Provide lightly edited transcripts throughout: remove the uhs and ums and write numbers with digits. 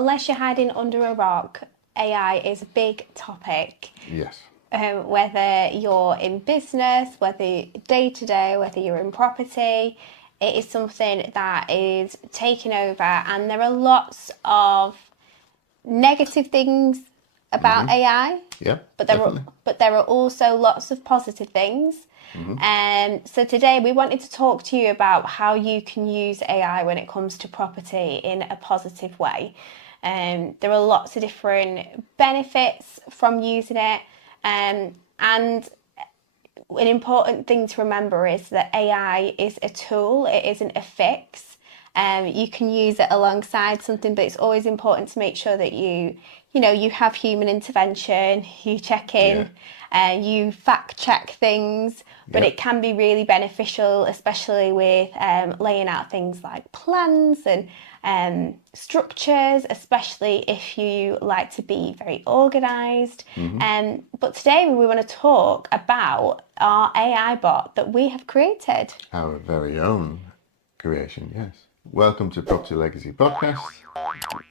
unless you're hiding under a rock, AI is a big topic. Yes. Whether you're in business, whether day to day, whether you're in property, it is something that is taking over, and there are lots of negative things about AI. Yeah, but definitely. there are also lots of positive things. So today we wanted to talk to you about how you can use AI when it comes to property in a positive way. There are lots of different benefits from using it, and an important thing to remember is that AI is a tool, it isn't a fix. You can use it alongside something, but it's always important to make sure that you have human intervention, you check in, you fact check things. But it can be really beneficial, especially with laying out things like plans and structures, especially if you like to be very organised. But today we want to talk about our AI bot that we have created. Our very own creation, yes. Welcome to Property Legacy Podcast.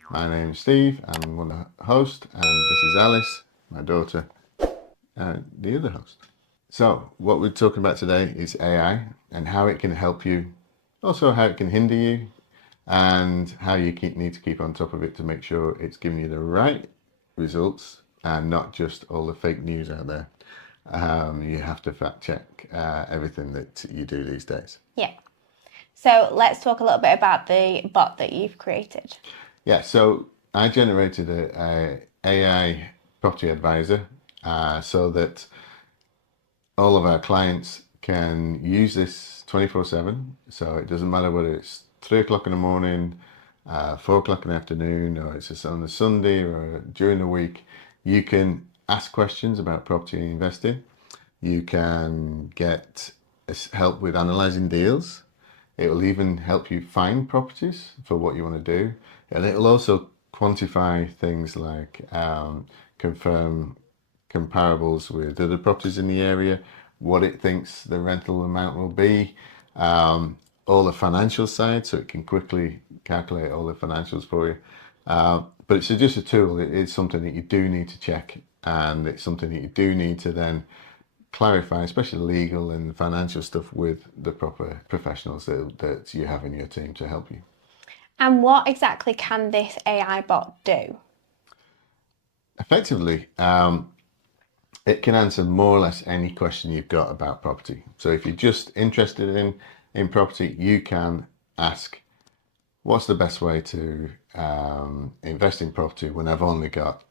My name's Steve, I'm one of the hosts, and this is Alice, my daughter, and the other host. So, what we're talking about today is AI and how it can help you, also how it can hinder you, and how you need to keep on top of it to make sure it's giving you the right results and not just all the fake news out there. You have to fact check everything that you do these days. Yeah. So let's talk a little bit about the bot that you've created. Yeah, so I generated a AI property advisor so that all of our clients can use this 24/7. So it doesn't matter whether it's 3 o'clock in the morning, 4 o'clock in the afternoon, or it's on a Sunday or during the week. You can ask questions about property investing. You can get help with analysing deals. It will even help you find properties for what you want to do. And it will also quantify things like confirm comparables with other properties in the area, what it thinks the rental amount will be, all the financial side, so it can quickly calculate all the financials for you. But it's just a tool. It's something that you do need to check, and it's something that you do need to then clarify, especially legal and financial stuff, with the proper professionals that you have in your team to help you. And what exactly can this AI bot do? Effectively, it can answer more or less any question you've got about property. So if you're just interested in property, you can ask, what's the best way to invest in property when I've only got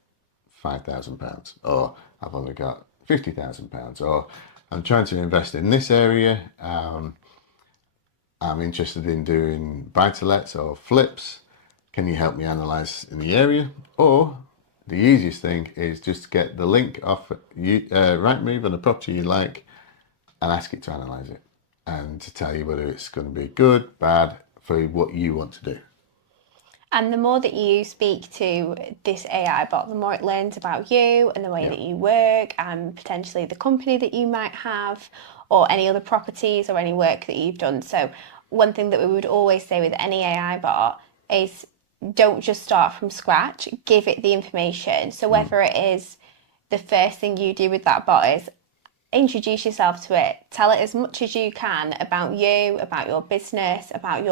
£5,000, or I've only got £50,000, or I'm trying to invest in this area, I'm interested in doing buy-to-lets or flips, can you help me analyse in the area? Or the easiest thing is just get the link off Rightmove on a property you like and ask it to analyse it and to tell you whether it's going to be good, bad, for what you want to do. And the more that you speak to this AI bot, the more it learns about you and the way that you work, and potentially the company that you might have, or any other properties or any work that you've done. So one thing that we would always say with any AI bot is don't just start from scratch, give it the information. So whether it is the first thing you do with that bot is introduce yourself to it, tell it as much as you can about you, about your business, about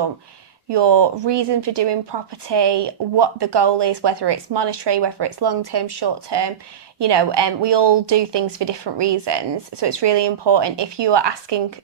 your reason for doing property, what the goal is, whether it's monetary, whether it's long-term, short-term. We all do things for different reasons. So it's really important if you are asking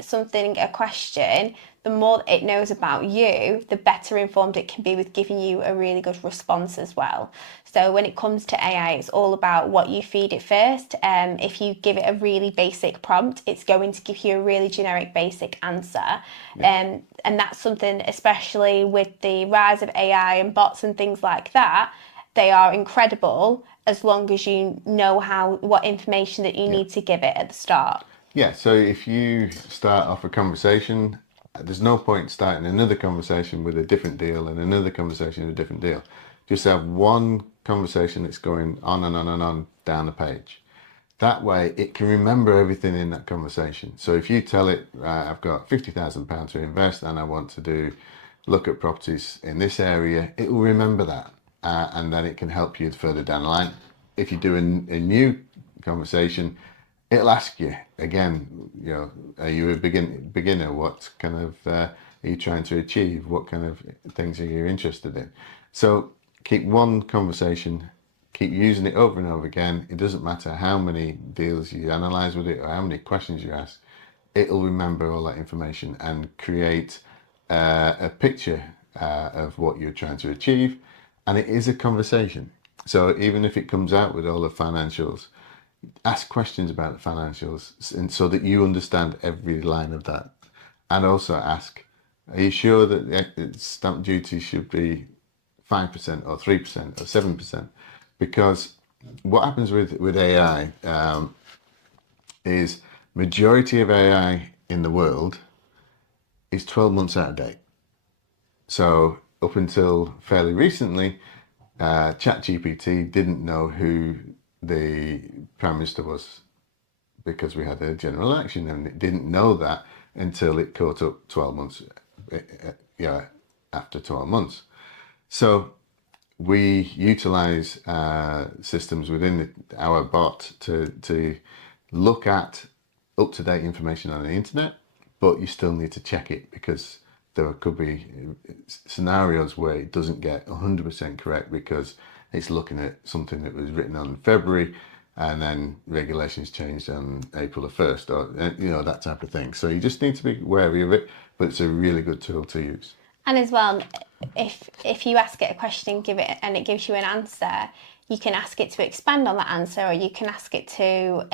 something, a question, the more it knows about you, the better informed it can be with giving you a really good response as well. So when it comes to AI, it's all about what you feed it first. If you give it a really basic prompt, it's going to give you a really generic basic answer. And that's something, especially with the rise of AI and bots and things like that, they are incredible as long as you know what information that you need to give it at the start. Yeah, so if you start off a conversation, there's no point starting another conversation with a different deal and another conversation with a different deal. Just have one conversation that's going on and on and on down the page. That way it can remember everything in that conversation. So if you tell it, I've got £50,000 to invest and I want to do look at properties in this area, it will remember that, and then it can help you further down the line. If you're doing a new conversation, it'll ask you again, are you a beginner? What kind of are you trying to achieve? What kind of things are you interested in? So keep one conversation, keep using it over and over again. It doesn't matter how many deals you analyze with it or how many questions you ask, it'll remember all that information and create a picture of what you're trying to achieve. And it is a conversation. So even if it comes out with all the financials, ask questions about the financials, and so that you understand every line of that. And also ask, are you sure that stamp duty should be 5% or 3% or 7%? Because what happens with AI is majority of AI in the world is 12 months out of date. So up until fairly recently, ChatGPT didn't know who the Prime Minister was because we had a general election, and it didn't know that until it caught up 12 months, after 12 months. So we utilize systems within our bot to look at up-to-date information on the internet, but you still need to check it because there could be scenarios where it doesn't get 100% correct because it's looking at something that was written on February and then regulations changed on April the 1st, or that type of thing. So you just need to be wary of it, but it's a really good tool to use. And as well, if you ask it a question, and it gives you an answer, you can ask it to expand on that answer, or you can ask it to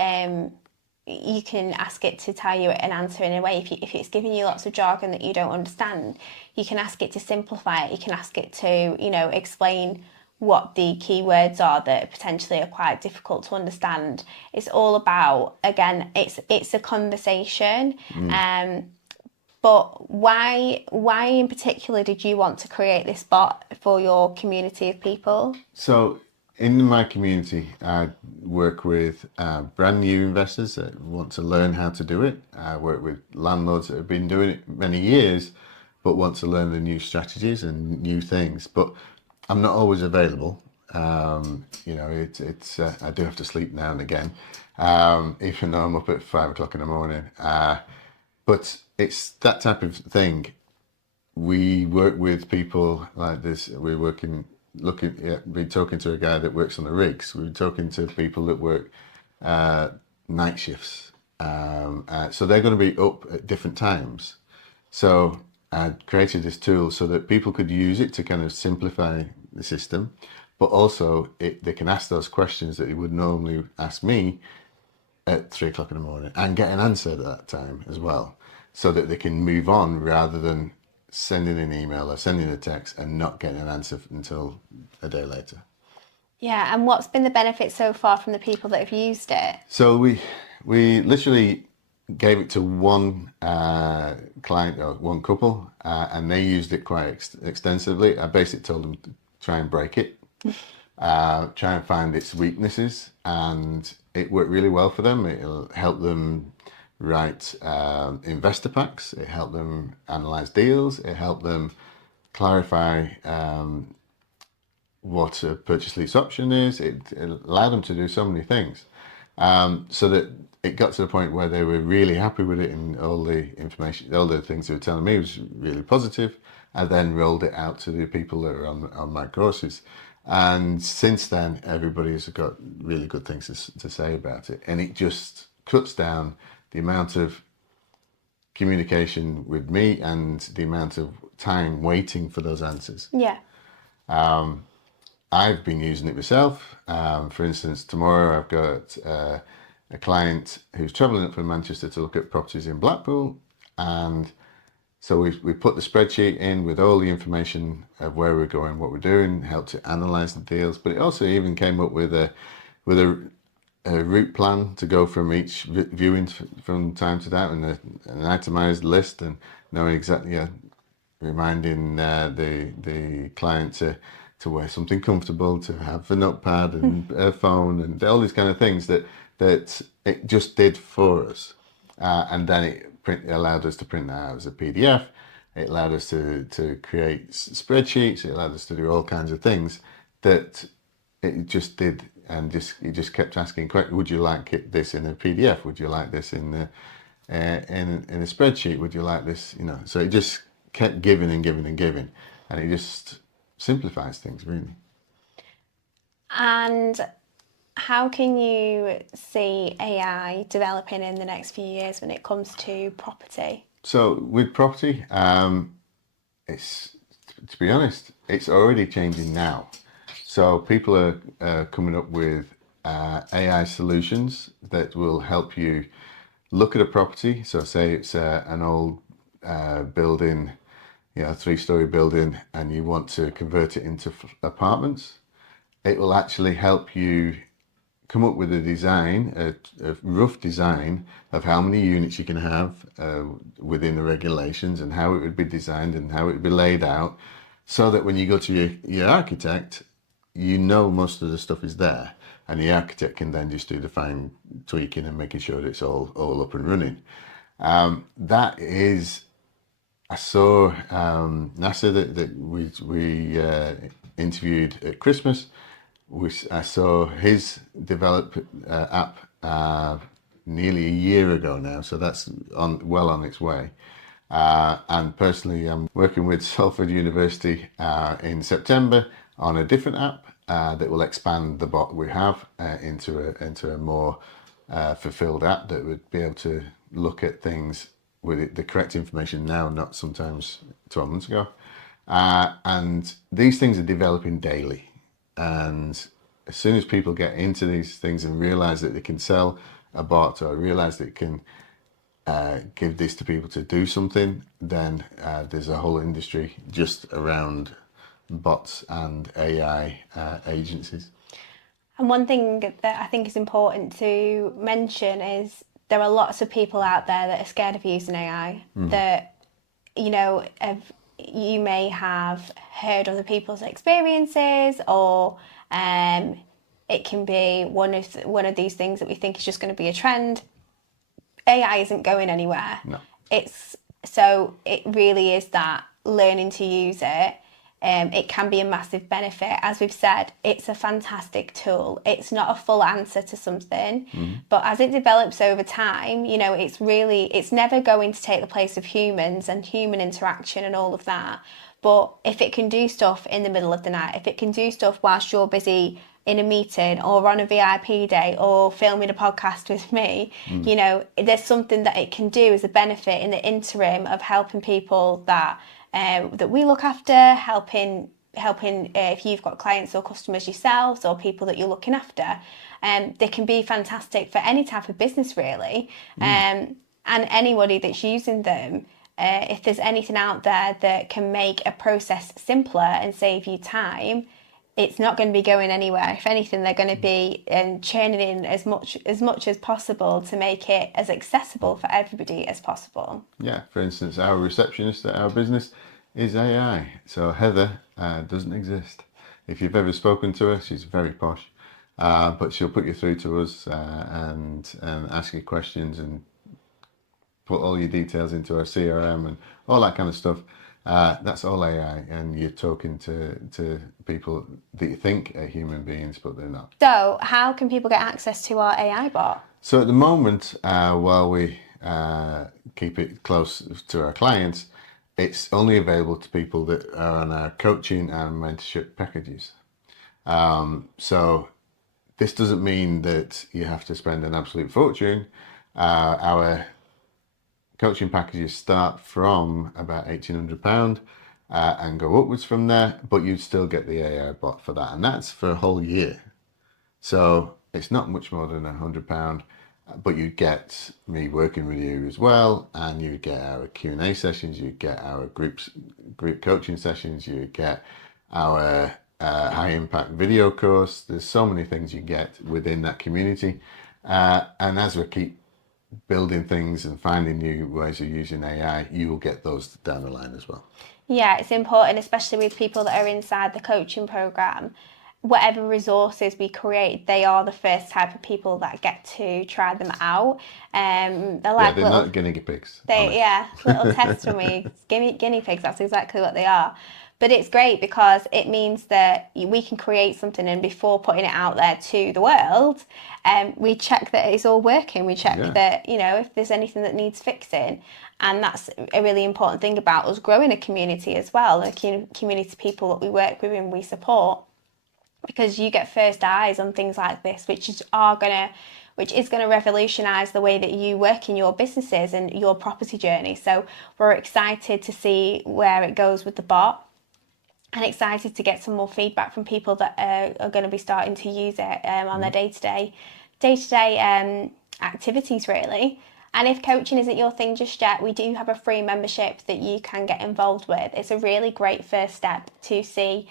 tell you an answer in a way. If it's giving you lots of jargon that you don't understand, you can ask it to simplify it. You can ask it to explain what the keywords are that potentially are quite difficult to understand. It's all about, again, it's a conversation. But why in particular did you want to create this bot for your community of people? So in my community, I work with brand new investors that want to learn how to do it. I work with landlords that have been doing it many years, but want to learn the new strategies and new things. But I'm not always available. I do have to sleep now and again, even though I'm up at 5 o'clock in the morning. But it's that type of thing. We work with people like this. We're been talking to a guy that works on the rigs. We're talking to people that work night shifts. So they're going to be up at different times. So I created this tool so that people could use it to kind of simplify the system, but also they can ask those questions that they would normally ask me at 3 o'clock in the morning and get an answer at that time as well, so that they can move on rather than sending an email or sending a text and not getting an answer until a day later. Yeah, and what's been the benefit so far from the people that have used it? So we literally gave it to one client or one couple, and they used it quite extensively. I basically told them to try and break it, try and find its weaknesses, and it worked really well for them. It'll help them write investor packs. It helped them analyze deals. It helped them clarify what a purchase lease option is. It allowed them to do so many things, so that it got to the point where they were really happy with it, and all the information, all the things they were telling me was really positive. I then rolled it out to the people that are on my courses. And since then, everybody's got really good things to say about it. And it just cuts down the amount of communication with me and the amount of time waiting for those answers. Yeah. I've been using it myself. For instance, tomorrow I've got a client who's travelling up from Manchester to look at properties in Blackpool. And so we put the spreadsheet in with all the information of where we're going, what we're doing, helped to analyse the deals. But it also even came up with a route plan to go from each viewing from time to time, and an itemised list, and knowing exactly, reminding the client to wear something comfortable, to have a notepad and a phone, and all these kind of things that it just did for us. And then it allowed us to print that out as a PDF, It allowed us to create spreadsheets. It allowed us to do all kinds of things that it just did, and it just kept asking questions. Would you like this in a PDF? Would you like this in in a spreadsheet? Would you like this? So it just kept giving and giving and giving, and it just simplifies things really. And how can you see AI developing in the next few years when it comes to property? So with property, it's, to be honest, it's already changing now. So people are coming up with AI solutions that will help you look at a property. So say it's an old building, 3-story building, and you want to convert it into apartments. It will actually help you come up with a design, a rough design of how many units you can have within the regulations, and how it would be designed and how it would be laid out, so that when you go to your architect, most of the stuff is there, and the architect can then just do the fine tweaking and making sure that it's all up and running. That is, I saw NASA that we interviewed at Christmas. I saw his develop app nearly a year ago now, so that's well on its way. And personally, I'm working with Salford University in September on a different app that will expand the bot we have into a more fulfilled app that would be able to look at things with the correct information now, not sometimes 12 months ago. And these things are developing daily. And as soon as people get into these things and realize that they can sell a bot, or realize that it can give this to people to do something, then there's a whole industry just around bots and AI agencies. And one thing that I think is important to mention is there are lots of people out there that are scared of using AI, that, you may have heard other people's experiences, or it can be one of these things that we think is just going to be a trend. AI isn't going anywhere. No. It really is that learning to use it. It can be a massive benefit. As we've said, it's a fantastic tool. It's not a full answer to something, but as it develops over time, it's never going to take the place of humans and human interaction and all of that. But if it can do stuff in the middle of the night, if it can do stuff whilst you're busy in a meeting or on a VIP day or filming a podcast with me, there's something that it can do as a benefit in the interim of helping people that we look after, helping if you've got clients or customers yourselves, or people that you're looking after. They can be fantastic for any type of business really, and anybody that's using them. If there's anything out there that can make a process simpler and save you time, it's not going to be going anywhere. If anything, they're going to be churning in as much as possible to make it as accessible for everybody as possible. Yeah, for instance, our receptionist at our business is AI. So Heather doesn't exist. If you've ever spoken to her, she's very posh, but she'll put you through to us and ask you questions and put all your details into our CRM and all that kind of stuff. That's all AI, and you're talking to people that you think are human beings, but they're not. So how can people get access to our AI bot? So at the moment, while we keep it close to our clients, it's only available to people that are on our coaching and mentorship packages. So this doesn't mean that you have to spend an absolute fortune. Our coaching packages start from about £1,800 and go upwards from there, but you'd still get the AI bot for that, and that's for a whole year. So it's not much more than £100, but you get me working with you as well, and you get our Q&A sessions, you get our group coaching sessions, you get our high impact video course. There's so many things you get within that community, and as we keep building things and finding new ways of using AI, you will get those down the line as well. Yeah, it's important, especially with people that are inside the coaching program. whatever resources we create, they are the first type of people that get to try them out. They're like they're little, not guinea pigs. little test dummies, guinea pigs. That's exactly what they are. But it's great because it means that we can create something, and before putting it out there to the world, we check that it's all working. We check that, you know, if there's anything that needs fixing. And that's a really important thing about us growing a community as well, a community of people that we work with and we support, because you get first eyes on things like this, which is going to revolutionize the way that you work in your businesses and your property journey. So we're excited to see where it goes with the bot, and excited to get some more feedback from people that are going to be starting to use it on their day-to-day activities, really. And if coaching isn't your thing just yet, we do have a free membership that you can get involved with. It's a really great first step to see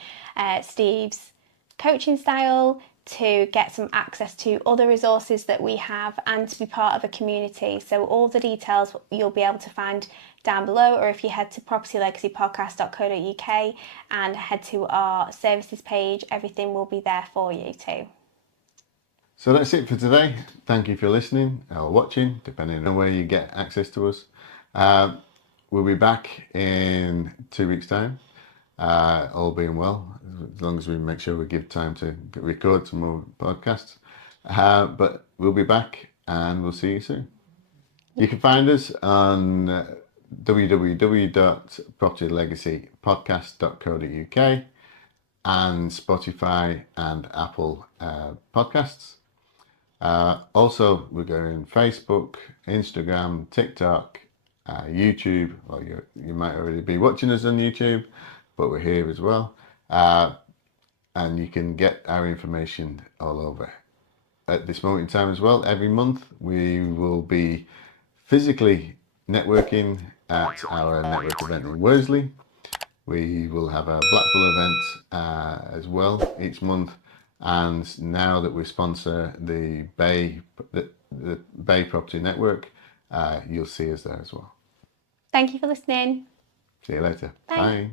Steve's coaching style, to get some access to other resources that we have, and to be part of a community. So all the details you'll be able to find down below, or if you head to propertylegacypodcast.co.uk and head to our services page, everything will be there for you too. So that's it for today. Thank you for listening or watching, depending on where you get access to us. We'll be back in 2 weeks' time, all being well, as long as we make sure we give time to record some more podcasts. But we'll be back, and we'll see you soon. You can find us on www.propertylegacypodcast.co.uk and Spotify and Apple podcasts. Also, we're going Facebook, Instagram, TikTok, YouTube. Well, you might already be watching us on YouTube, but we're here as well. And you can get our information all over. At this moment in time as well, every month we will be physically networking at our network event in Worsley. We will have a Blackpool event as well each month. And now that we sponsor the Bay Property Network, you'll see us there as well. Thank you for listening. See you later. Bye. Bye.